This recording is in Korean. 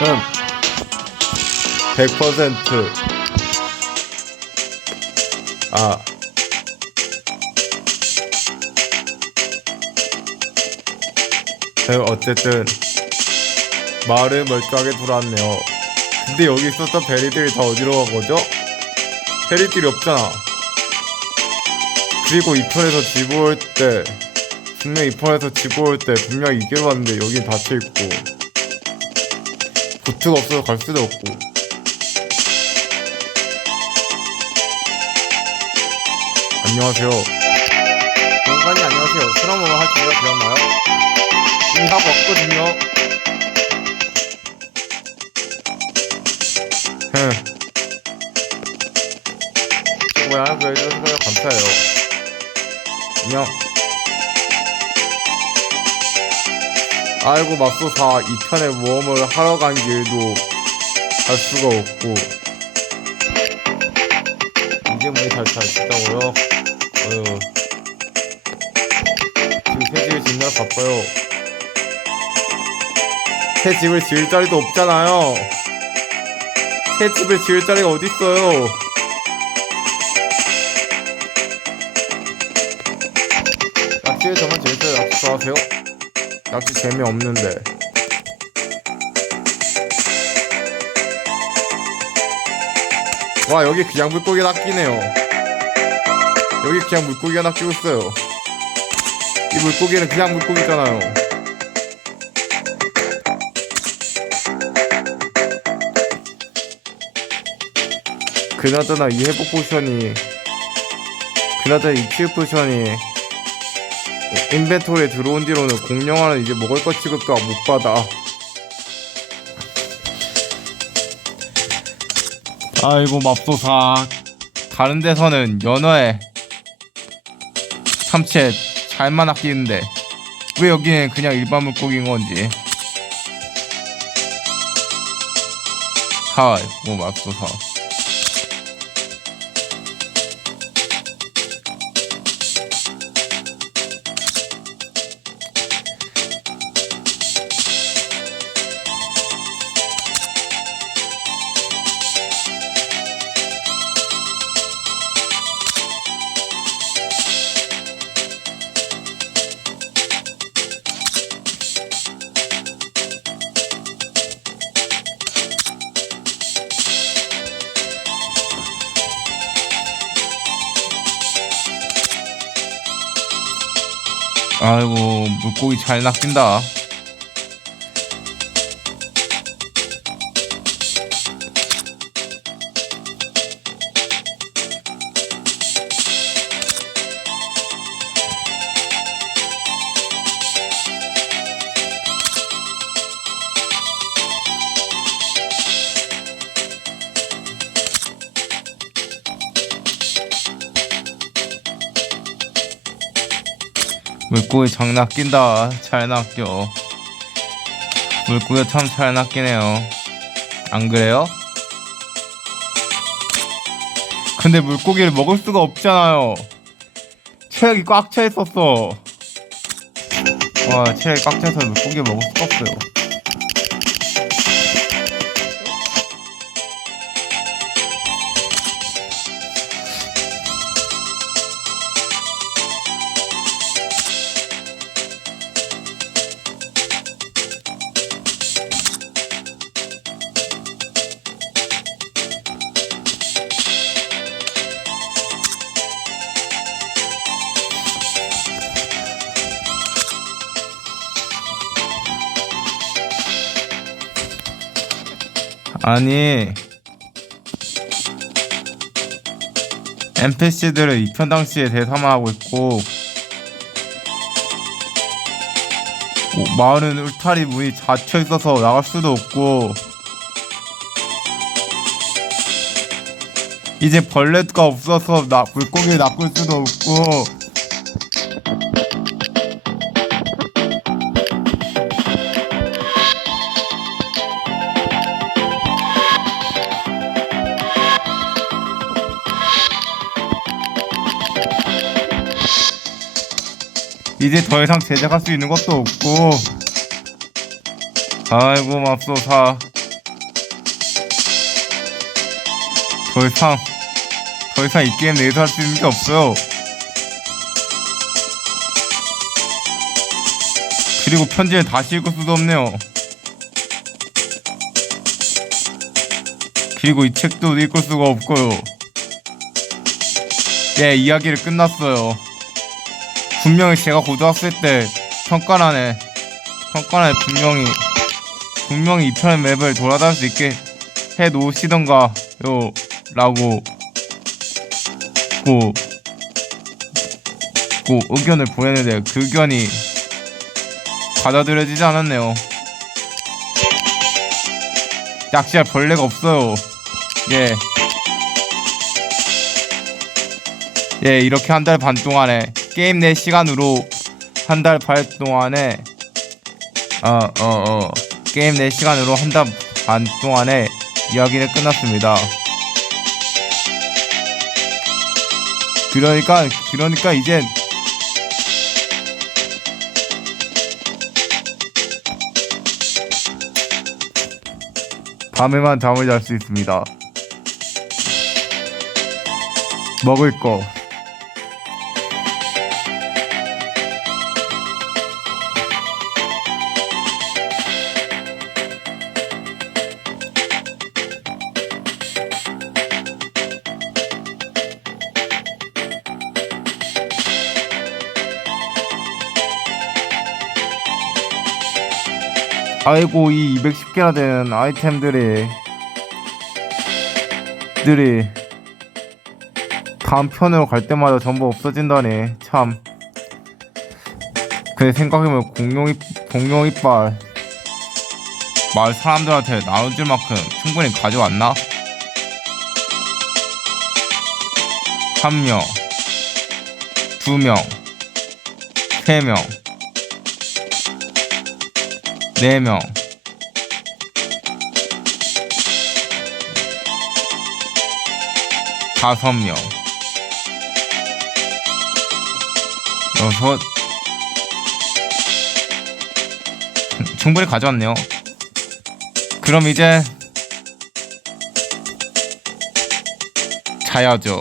흠. 100%. 아. 네, 어쨌든 마을을 멀쩡하게 돌아왔네요. 근데 여기 있었던 베리들이 다 어디로 간 거죠? 베리들이 없잖아. 그리고 이편에서 지구 올 때, 분명 이편에서 지구 올때 분명 이길로 왔는데 여긴 닫혀 있고, 보트가 없어서 갈 수도 없고. 안녕하세요. 공간이 안녕하세요. 트라우마 할 준비가 되었나요? 하고 왔거든요. 아이고, 맙소사. 2편의 모험을 하러 간 길도 갈 수가 없고. 이제 문이 다시 잘 있다고요? 어휴. 지금 새 집을 짓느라 바빠요. 새 집을 지을 자리도 없잖아요. 새 집을 지을 자리가 어딨어요. 낚시를 정말 재밌어요. 낚시 좋아하세요? 낚시 재미없는데. 와 여기 그냥 물고기가 낚이네요. 여기 그냥 물고기가 낚이고 있어요. 이 물고기는 그냥 물고기잖아요. 그나저나 이 회복 포션이 그나저나 이 치유 포션이 인벤토리에 들어온 뒤로는 공룡화는 이제 먹을 것 취급도 못 받아. 아이고 맙소사. 다른 데서는 연어에 참치에 잘만 아끼는데 왜 여기는 그냥 일반 물고기인 건지. 아이고 맙소사. 아이고 물고기 잘 낚인다. 물고기 장 낚인다. 잘 낚여. 물고기 참 잘 낚이네요. 안 그래요? 근데 물고기를 먹을 수가 없잖아요. 체력이 꽉 차 있었어. 와, 체력이 꽉 차서 물고기 먹을 수가 없어요. 아니 NPC들은 이편 당시에 대사만 하고 있고 오, 마을은 울타리 문이 닫혀 있어서 나갈 수도 없고 이제 벌레가 없어서 나 물고기를 낚을 수도 없고 이제 더 이상 제작할 수 있는 것도 없고. 아이고 맙소사. 더 이상 더 이상 이 게임 내에서 할 수 있는 게 없어요. 그리고 편지를 다시 읽을 수도 없네요. 그리고 이 책도 읽을 수가 없고요. 예 이야기를 끝났어요. 분명히 제가 고등학생 때 평가란에 평가란에 분명히 분명히 이 편의 맵을 돌아다닐 수 있게 해 놓으시던가요 라고 고, 고 의견을 보냈는데 그 의견이 받아들여지지 않았네요. 낚시할 벌레가 없어요. 예. 예, 이렇게 한 달 반 동안에 게임 내 시간으로 한 달 반 동안에 어, 어, 어, 게임 내 시간으로 한 달 반 동안에 이야기는 끝났습니다. 그러니까, 그러니까 이젠 밤에만 잠을 잘 수 있습니다. 먹을 거. 아이고 이 210개나 되는 아이템들이. 들이 다음 편으로 갈 때마다 전부 없어진다니 참. 근데 생각해보면 공룡이 공룡 이빨. 마을 사람들한테 나눠줄 만큼 충분히 가져왔나? 한 명, 두 명, 세 명, 네 명, 다섯 명, 여섯, 충분히 가져왔네요. 그럼 이제 자야죠.